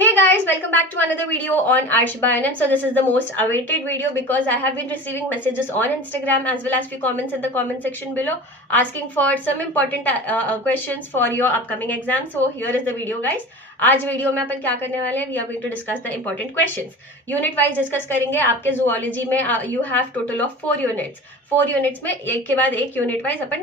Hey guys, welcome back to another video on Arshba. So this is the most awaited video because I have been receiving messages on Instagram as well as few comments in the comment section below asking for some important questions for your upcoming exam. So here is the video guys. आज video में अपन क्या करने वाले हैं, we are going to discuss the important questions. Unit wise discuss करेंगे. आपके zoology में you have total of 4 units. 4 units में एक के बाद एक यूनिट वाइज अपन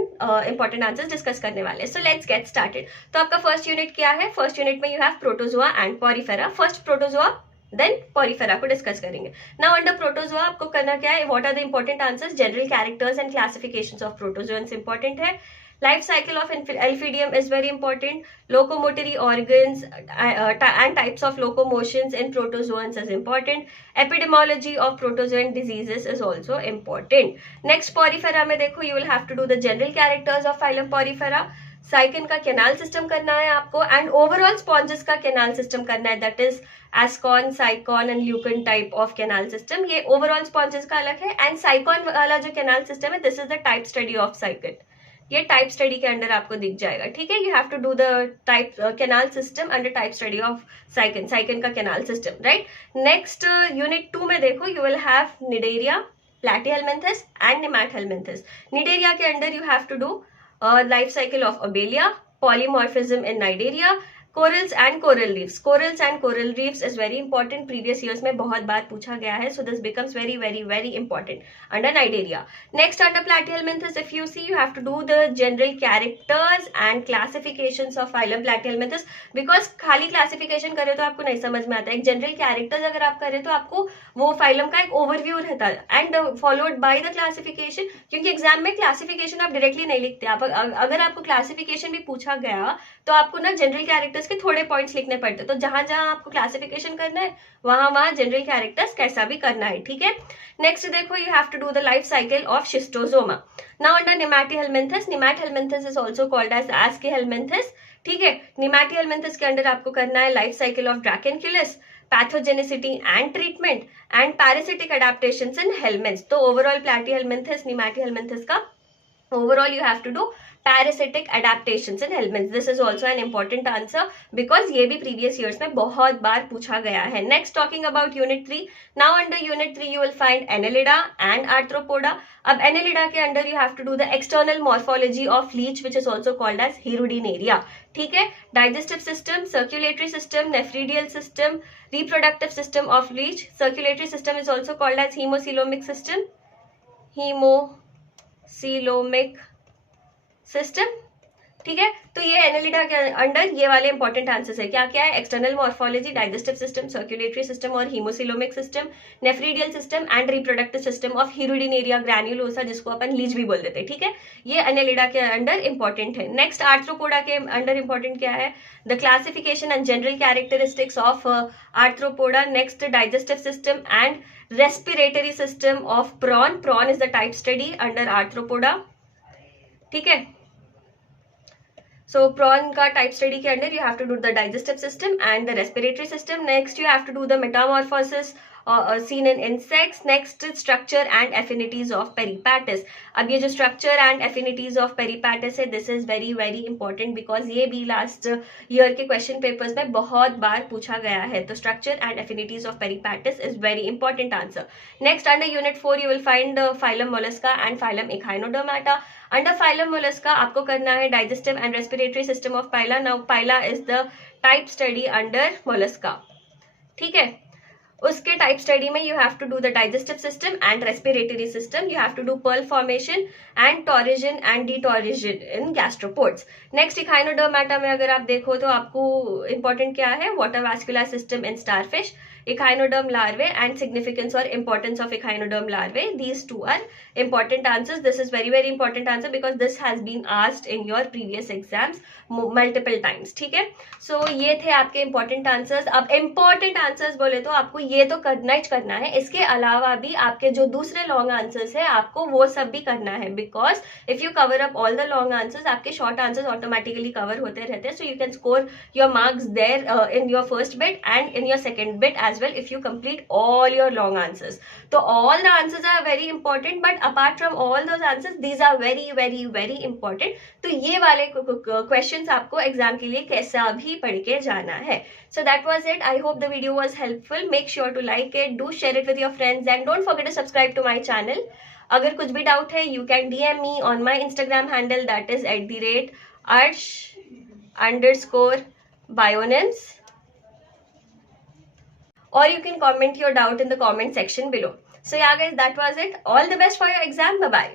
इंपॉर्टेंट आंसर्स डिस्कस करने वाले हैं. So let's get started. तो आपका फर्स्ट यूनिट क्या है? फर्स्ट यूनिट में you have protozoa and porifera. First protozoa then Porifera को डिस्कस करेंगे. नाउ अंडर प्रोटोजोआ आपको करना क्या है? What are the important answers? General characters and classifications of protozoans important है. Life cycle of Elphidium is very important. Locomotory organs and types of locomotions in protozoans is important. Epidemiology of protozoan diseases is also important. Next Porifera में देखो, you will have to do the general characters of phylum Porifera. साइकिन का canal system करना है आपको and overall sponges का canal system करना है. That is ascon, sycon and leucon type of canal system. ये ओवरऑल स्पॉन्जेस का अलग है एंड साइकॉन वाला जो कैनाल सिस्टम है, this is the type study of sycon. ये टाइप स्टडी के अंडर आपको दिख जाएगा. ठीक है, you have to do the type canal system under type study of sycon. Sycon का canal system, right. Next unit 2 में देखो, you will have Cnidaria, Platyhelminthes and Nemathelminthes. Cnidaria के under you have to do life cycle of Abelia, polymorphism in Nidaria, corals and coral reefs. Corals and coral reefs is very important. Previous years में बहुत बार पूछा गया है. So this becomes very very very important under Nidaria. Next under Platyhelminthes, if you see, you have to do the general characters and classifications of phylum Platyhelminthes. Because खाली classification करें तो आपको नहीं समझ में आता है. एक general characters अगर आप करें तो आपको वो phylum का एक overview रहता है and followed by the classification. क्योंकि एग्जाम में classification आप directly नहीं लिखते. आप अगर आपको classification भी पूछा गया तो आपको ना जनरल कैरेक्टर्स के थोड़े पॉइंट्स लिखने पड़ते. तो जहां जहां आपको क्लासिफिकेशन करना है वहां वहां जनरल कैरेक्टर्स कैसा भी करना है. ठीक है. नेक्स्ट देखो, you have to do the life cycle of Schistosoma. Now under Nemathelminthes. Nemathelminthes is also called as Aschelminthes. ठीक है. नेमैटीहेलमिन्थस के अंडर आपको करना है life cycle of Dracunculus, pathogenicity and treatment and parasitic adaptations in helminths. तो overall Platyhelminthes, Nemathelminthes का overall you have to do parasitic adaptations in helminths. This is also an important answer because ये भी previous years में बहुत बार पूछा गया है. Next talking about unit 3. Now under unit 3 you will find Annelida and Arthropoda. अब Annelida के अंदर you have to do the external morphology of leech which is also called as Hirudinaria. ठीक है. Digestive system, circulatory system, nephridial system, reproductive system of leech. Circulatory system is also called as hemocoelomic system. Coelomic system. ठीक है. तो ये Annelida के under ये वाले important answers है. क्या क्या है? External morphology, digestive system, circulatory system और haemocoelomic system, nephridial system and reproductive system of Hirudinaria granulosa, जिसको अपन लीच भी बोल देते हैं. ठीक है. ये एनालिडा के अंडर इंपॉर्टेंट है. नेक्स्ट आर्थ्रोपोडा के अंडर इंपॉर्टेंट क्या है? The classification and general characteristics of arthropoda. Next digestive system and respiratory system of prawn. Prawn is the type study under arthropoda. ठीक है. So prawn का type study के अंदर you have to do the digestive system and the respiratory system. Next you have to do the metamorphosis seen in insects. Next structure and affinities of peripatus. अब ये जो structure and affinities of peripatus है, this is very very important because ये भी last year के question papers में बहुत बार पूछा गया है. तो structure and affinities of peripatus is very important answer. Next under unit 4 you will find phylum mollusca and phylum echinodermata. Under phylum mollusca आपको करना है digestive and respiratory system of phyla. Now phyla is the type study under mollusca. ठीक है. उसके type study में you have to do the digestive system and respiratory system. You have to do pearl formation and torsion and detorsion in gastropods. Next Echinodermata में अगर आप देखो तो आपको इंपॉर्टेंट क्या है? Water vascular system in starfish, echinoderm larvae and significance or importance of echinoderm larvae. These two are important answers. This is very very important answer because this has been asked in your previous exams multiple times. ठीक है. So ये थे आपके important answers. अब important answers बोले तो आपको ये तो करना ही करना है. इसके अलावा भी आपके जो दूसरे long answers है आपको वो सब भी करना है because if you cover up all the long answers आपके short answers automatically cover होते रहते हैं. So you can score your marks there in your first bit and in your second bit as as well if you complete all your long answers. So all the answers are very important, but apart from all those answers, these are very very very important. तो ये वाले questions आपको exam के लिए कैसा भी पढ़ के जाना है. So that was it. I hope the video was helpful. Make sure to like it, do share it with your friends, and don't forget to subscribe to my channel. अगर कुछ भी डाउट है, you can DM me on my Instagram handle, that is @arsh_bionyms, or you can comment your doubt in the comment section below. So yeah guys, that was it. All the best for your exam. Bye bye.